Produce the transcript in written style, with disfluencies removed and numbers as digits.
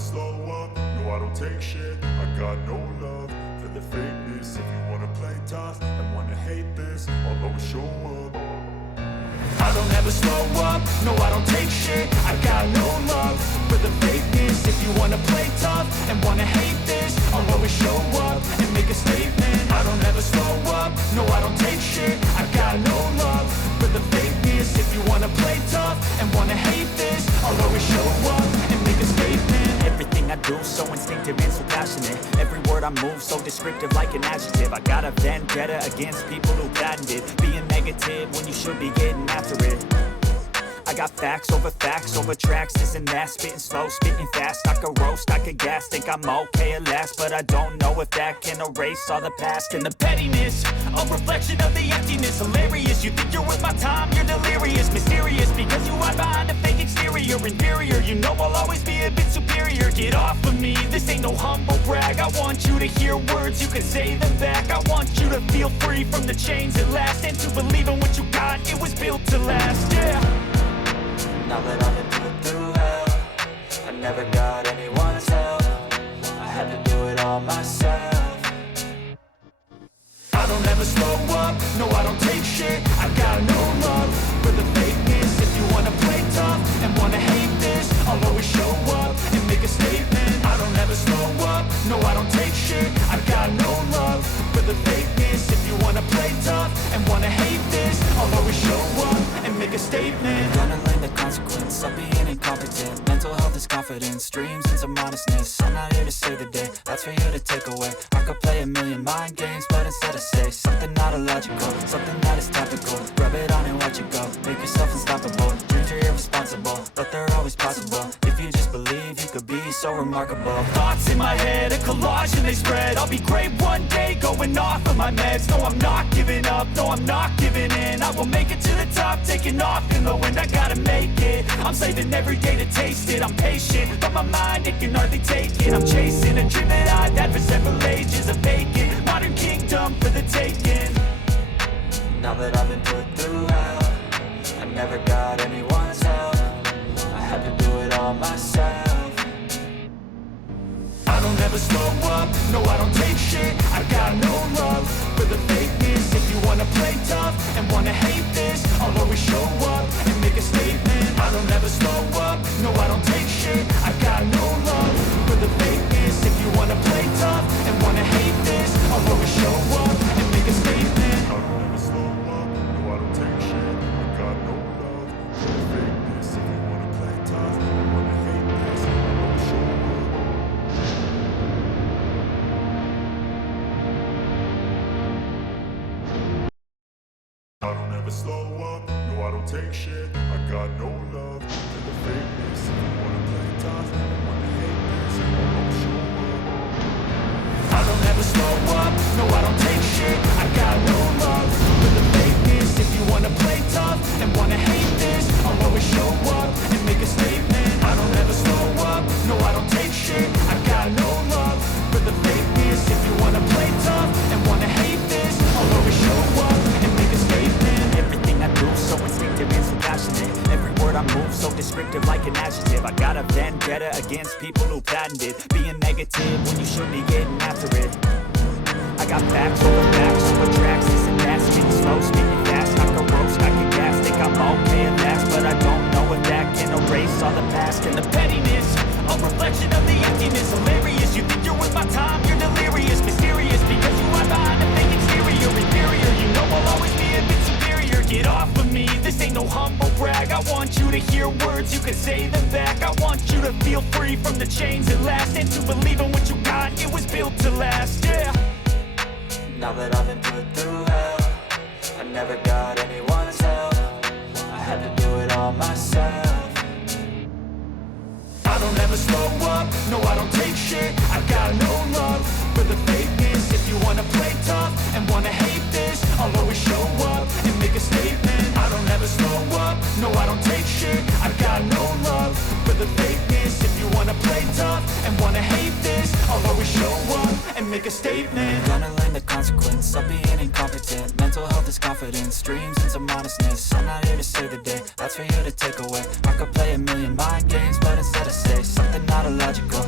slow up, no I don't take shit. I got no love for the fakeness. If you wanna play tough and wanna hate this, I'll always show up. I don't ever slow up, no I don't take shit. I got no love for the fakeness. If you wanna play tough and wanna hate this, I'll always show up and make a statement. I don't ever slow up, no I don't take shit. I got no love for the fakeness. If you wanna play tough and wanna hate this, I'll always show up and make a statement. Everything I do so instinctive and so passionate. Every word I move so descriptive like an adjective. I got a vendetta against people who patented being negative when you should be getting after it. I got facts over tracks, this and that. Spitting slow, spitting fast. I could roast, I could gas. Think I'm okay at last, but I don't know if that can erase all the past. And the pettiness, a reflection of the emptiness. Hilarious, you think you're worth my time, you're delirious. Mysterious, because you hide behind a fake exterior. Inferior, you know I'll always be a bit superior. Get off of me, this ain't no humble brag. I want you to hear words, you can say them back. I want you to feel free from the chains at last, and to believe in what you got, it was built to last, yeah. Now that I've been put through hell, I never got anyone's help. I had to do it all myself. I don't ever slow up, no I don't take shit. I got no love for the fakeness. If you wanna play tough and wanna hate this, I'll always show up and make a statement. I don't ever slow up, no I don't take shit. I got no love for the fakeness. If you wanna play tough and wanna hate this, I'll always show up and make a statement. Gonna learn the consequence of being incompetent. Mental health is confidence, dreams and some modestness. I'm not here to save the day, that's for you to take away. I could play a million mind games, but instead I say something not illogical, something that is topical. Rub it on and watch it go, make yourself unstoppable. Dreams are irresponsible, but they're always possible. If you just believe, you could be so remarkable. Thoughts in my head, a collage and they spread. I'll be great one day, going off of my meds. No, I'm not giving up, no, I'm not giving in. I will make it to the top, taking off in the wind. I gotta make it, I'm saving every day to taste it. I'm patient, but my mind, it can hardly take it. I'm chasing a dream that I've had for several ages. A vacant, modern kingdom for the taking. Now that I've been put through hell, I never got anyone's help. I had to do it all myself. I don't ever slow up, no I don't take shit. I got no love for the fakeness. If you wanna play tough and wanna hate this, I'll always show up and make a statement. I don't ever slow up, no I don't take shit. I got no love for the fakeness. If you wanna play tough and wanna hate this, I'll always show up and make a statement. I don't ever slow up, no I don't take shit. I got no love for the fakeness. If you wanna play tough and wanna hate this, I'll always show up. I don't ever slow up, no I don't take shit. I got no love for the fakeness. If you wanna play tough and wanna hate this, I'll always show up. I don't ever slow up, no I don't take shit. I got no love for the fakeness. If you wanna play tough and wanna hate this, I'll always show up and make a statement. I don't ever slow up, no I don't take shit. I got no love for the fakeness. If you wanna play tough and wanna hate this, I'll always show up and make a statement. Everything I do so instinctive and so passionate. Every word I move so descriptive like an adjective. I got a vendetta against people who patented being negative when you should be getting after it. I got facts over tracks, this and that. Spitting slow, spitting fast. I could roast, I could gas. Think I'm okay at last, but I don't know if that can erase all the past. And the pettiness, a reflection of the emptiness. Hilarious, you think you're worth my time, you're delirious. Mysterious, because you hide behind a fake exterior. Inferior, you know I'll always be a bit superior. Get off of me, this ain't no humble brag. I want you to hear words, you can say them back. I want you to feel free from the chains at last, and to believe in what you got, it was built to last, yeah. Now that I've been put through hell, I never got anyone's help. I had to do it all myself. I don't ever slow up, no I don't take shit. I got no love for the fakeness. If you wanna play tough and wanna hate this, I'll always show up and make a statement. I don't ever slow up, no I don't take shit. I got no love for the fakeness. If you wanna play tough and wanna hate this, I'll always show up and make a statement. Gonna learn the consequence of being incompetent. Mental health is confidence, dreams and some modestness. I'm not here to save the day, that's for you to take away. I could play a million mind games, but instead I say something not illogical,